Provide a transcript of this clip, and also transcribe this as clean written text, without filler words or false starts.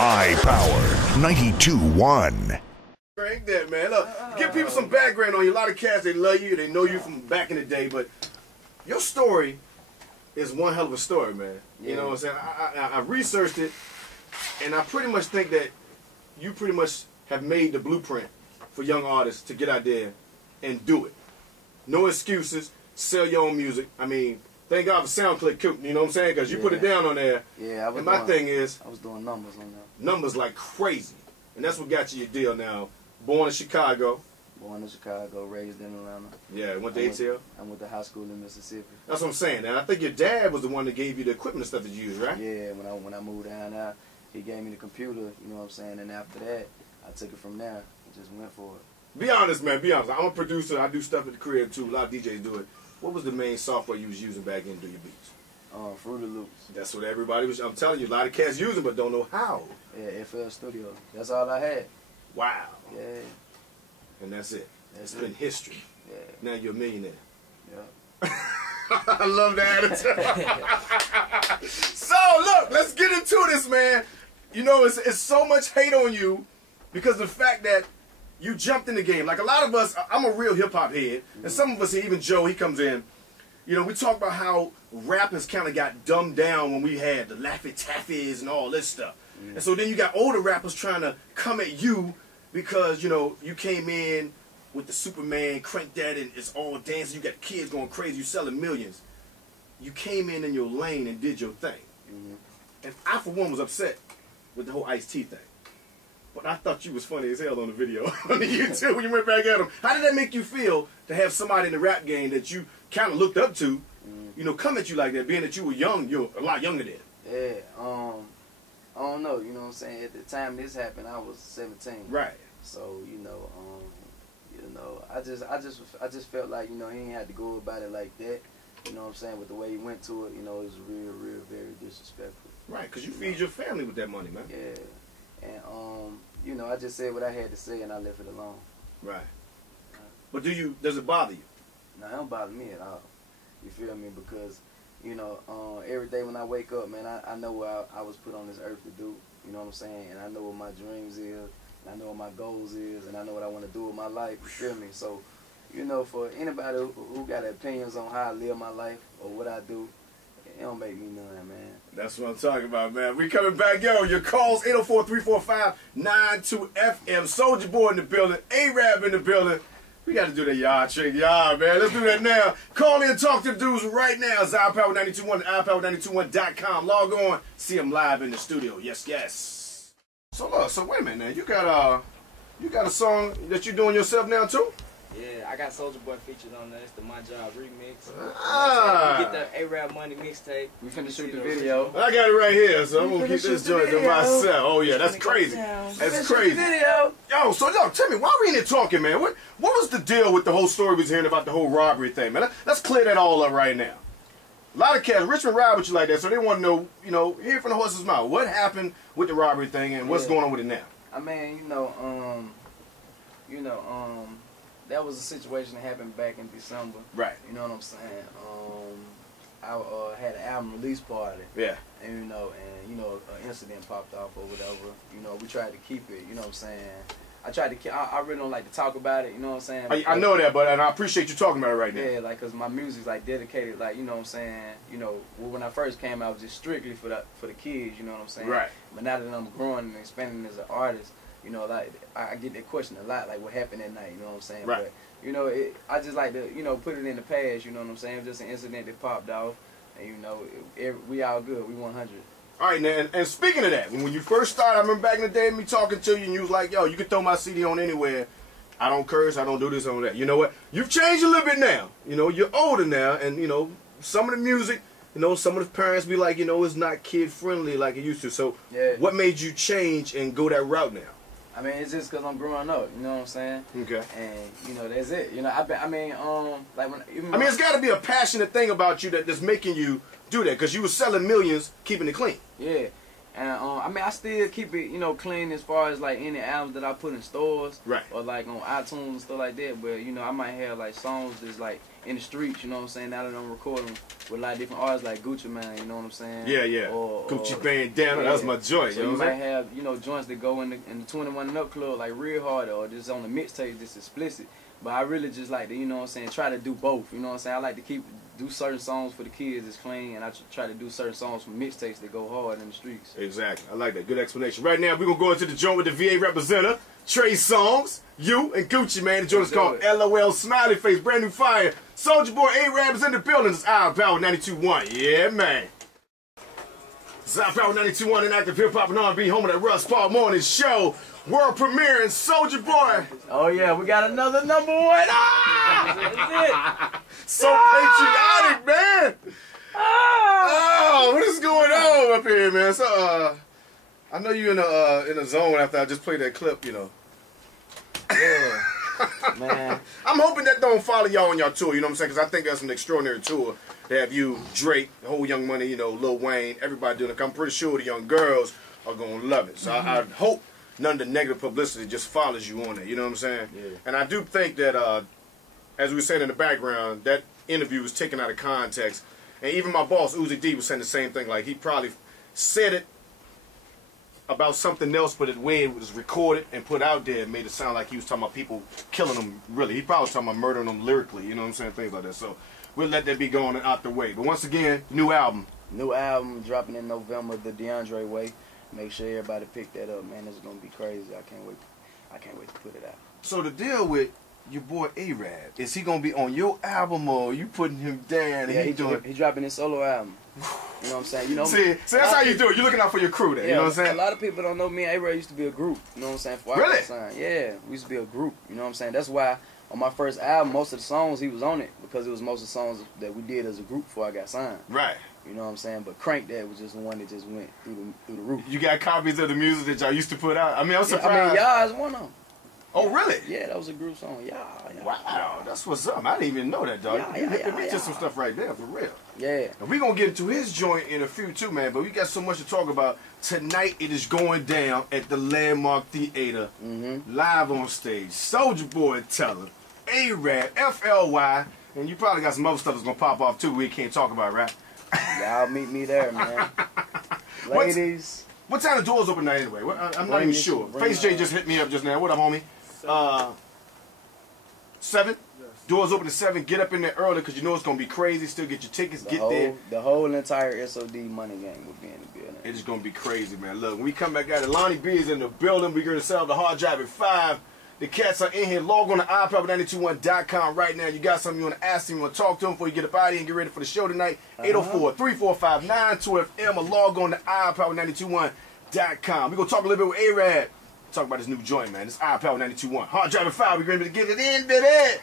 iPower 92.1. Ain't that, man? Look, give people some background on you. A lot of cats, they love you, they know you from back in the day, but your story is one hell of a story, man. You know what I'm saying? I researched it, and I pretty much think that you pretty much have made the blueprint for young artists to get out there and do it. No excuses, sell your own music. I mean, thank God for SoundClick, you know what I'm saying? Because you put it down on there. Yeah, I was. And my thing is, I was doing numbers on that. Numbers like crazy, and that's what got you your deal now. Born in Chicago. Born in Chicago, raised in Atlanta. Yeah, went to ATL. I went to high school in Mississippi. That's what I'm saying. And I think your dad was the one that gave you the equipment and stuff that you use, right? Yeah, when I moved down there, he gave me the computer, you know what I'm saying? And after that, I took it from there and just went for it. Be honest, man. Be honest. I'm a producer. I do stuff at the crib, too. A lot of DJs do it. What was the main software you was using back then to do your beats? Fruity Loops. That's what everybody was. I'm telling you, a lot of cats use it, but don't know how. Yeah, FL Studio. That's all I had. Wow. Yeah. And that's it. That's it's been history. Yeah. Now you're a millionaire. Yeah. I love that attitude. So, look, let's get into this, man. You know, it's so much hate on you because of the fact that you jumped in the game. Like a lot of us, I'm a real hip-hop head, and some of us, even Joe, he comes in, you know, we talk about how rappers kind of got dumbed down when we had the Laffy Taffies and all this stuff. And so then you got older rappers trying to come at you because, you know, you came in with the Superman, crank that, and it's all dancing. You got kids going crazy. You selling millions. You came in your lane and did your thing. And I, for one, was upset with the whole Ice-T thing. But I thought you was funny as hell on the video on the YouTube when you went back at him. How did that make you feel to have somebody in the rap game that you kind of looked up to, you know, come at you like that, being that you were young, you're a lot younger then? Yeah, I don't know, you know what I'm saying? At the time this happened, I was 17. Right. So, you know, I just felt like, you know, he ain't had to go about it like that. You know what I'm saying? With the way he went to it, you know, it was real, very disrespectful. Right, because you feed your family with that money, man. Yeah. And, you know, I just said what I had to say and I left it alone. Right. But does it bother you? No, it don't bother me at all. You feel me? Because, you know, every day when I wake up, man, I know what I was put on this earth to do. You know what I'm saying? And I know what my dreams is. And I know what my goals is. And I know what I want to do with my life. You feel me? So, you know, for anybody who got opinions on how I live my life or what I do, it don't make me none, man. That's what I'm talking about, man. We coming back, yo. Your calls, 804-345-92FM. Soulja Boy in the building. A-Rab in the building. We got to do that yard trick, man. Let's do that now. Call in and talk to the dudes right now. It's iPower 92.1 at iPower92.1.com. Log on. See them live in the studio. Yes, yes. So wait a minute now. You got a song that you doing yourself now, too? Yeah, I got Soulja Boy featured on there. It's the My Job remix. Ah. You get the A-Rap Money mixtape. We finna shoot the video. I got it right here, so I'm going to keep this joint to myself. Oh, yeah, that's crazy. That's crazy. Video. Yo, so tell me, why we in here talking, man? What was the deal with the whole story we was hearing about the whole robbery thing, man? Let's clear that all up right now. A lot of cats, Richmond ride with you like that, so they want to know, you know, hear from the horse's mouth. What happened with the robbery thing and what's going on with it now? I mean, that was a situation that happened back in December. Right. You know what I'm saying? I had an album release party. Yeah. And an incident popped off or whatever. You know, we tried to keep it. You know what I'm saying? I really don't like to talk about it. You know what I'm saying? I know that, and I appreciate you talking about it right now. Yeah, like, cause my music's like dedicated. Like, you know what I'm saying? You know, when I first came out, it was just strictly for the kids. You know what I'm saying? Right. But now that I'm growing and expanding as an artist, you know, like, I get that question a lot, like, what happened that night, you know what I'm saying? Right. But, you know, I just like to, you know, put it in the past, you know what I'm saying? It was just an incident that popped off, and, you know, we all good, we 100. All right, man, and speaking of that, when you first started, I remember back in the day, me talking to you, and you was like, yo, you can throw my CD on anywhere. I don't curse, I don't do this, I don't do that. You know what? You've changed a little bit now. You know, you're older now, and, you know, some of the music, you know, some of the parents be like, you know, it's not kid-friendly like it used to. So yeah. What made you change and go that route now? I mean, it's just because I'm growing up, you know what I'm saying? Okay. And, you know, that's it. You know, it's got to be a passionate thing about you that's making you do that, because you were selling millions, keeping it clean. Yeah. And, I still keep it, you know, clean as far as, like, any albums that I put in stores. Right. Or, like, on iTunes and stuff like that. But, you know, I might have, like, songs that's, like, in the streets, you know what I'm saying? Now that I'm recording with a lot of different artists like Gucci Mane, you know what I'm saying? Yeah, yeah. Gucci bandana, that's my joint. So you know you what I'm might saying? have, you know, joints that go in the 21 and up club like real hard, or just on the mixtape, just explicit. But I really just like to, you know what I'm saying, try to do both. You know what I'm saying? I like to do certain songs for the kids that's clean, and I try to do certain songs for mixtapes that go hard in the streets. Exactly. I like that. Good explanation. Right now, we're going to go into the joint with the VA representative, Trey Songz, you, and Gucci, man. The joint is called LOL Smiley Face, brand new fire. Soulja Boy A-Rab is in the building. It's iPower 92.1. Yeah, man. It's iPower 92.1 and active hip-hop and R&B, home of that Russ Paul Morning Show. World premiere and Soulja Boy. Oh yeah, we got another #1. Ah! So patriotic, man. Oh, what is going on up here, man? So, I know you in a zone after I just played that clip, you know. Yeah, man. I'm hoping that don't follow y'all on y'all tour, you know what I'm saying? Because I think that's an extraordinary tour. They have you, Drake, the whole Young Money, you know, Lil Wayne, everybody doing it. I'm pretty sure the young girls are going to love it. So I hope none of the negative publicity just follows you on it, you know what I'm saying? Yeah. And I do think that, as we were saying in the background, that interview was taken out of context. And even my boss, Uzi D, was saying the same thing. Like, he probably said it about something else, but the way it was recorded and put out there made it sound like he was talking about people killing them, really. He probably was talking about murdering them lyrically, you know what I'm saying? Things like that. So we'll let that be going out the way. But once again, new album. New album dropping in November, the DeAndre Way. Make sure everybody pick that up, man. It's gonna be crazy. I can't wait. I can't wait to put it out. So the deal with your boy A-Rab, is he gonna be on your album or you putting him down? And Yeah, he he dropping his solo album. You know what I'm saying? You know, see that's how you do it. You're looking out for your crew there. Yeah, you know what I'm saying? A lot of people don't know me and A-Rab used to be a group. You know what I'm saying? Before I Really? got signed. Yeah, we used to be a group. You know what I'm saying? That's why on my first album, most of the songs he was on it, because it was most of the songs that we did as a group before I got signed. Right. You know what I'm saying? But Crank That was just one that just went through the roof. You got copies of the music that y'all used to put out? I mean, I'm surprised. I mean, Y'all is one of them. Oh, really? Yeah, that was a group song. Yeah. Wow, that's what's up. I didn't even know that, dog. You hit me to some stuff right there, for real. Yeah. And we're going to get into his joint in a few, too, man. But we got so much to talk about. Tonight, it is going down at the Landmark Theater, live on stage. Soulja Boy Teller, A-Rab, FLY, and you probably got some other stuff that's going to pop off, too, we can't talk about, right? Y'all meet me there, man. Ladies. What time the doors open tonight anyway? I'm not even sure. Face J just hit me up just now. What up, homie? 7? Yes. Doors open at 7. Get up in there early because you know it's going to be crazy. Still get your tickets. Get there. The whole entire SOD money gang will be in the building. It is going to be crazy, man. Look, when we come back at it, Lonnie B is in the building. We're going to sell the hard drive at 5. The cats are in here. Log on to iPower921.com right now. You got something you want to ask them, you want to talk to them before you get up out of here and get ready for the show tonight. 804-345-92FM or log on to iPower921.com. We're going to talk a little bit with A-Rab. Talk about this new joint, man. This iPower 92.1. Hard drive at 5. We're going to get it in, baby.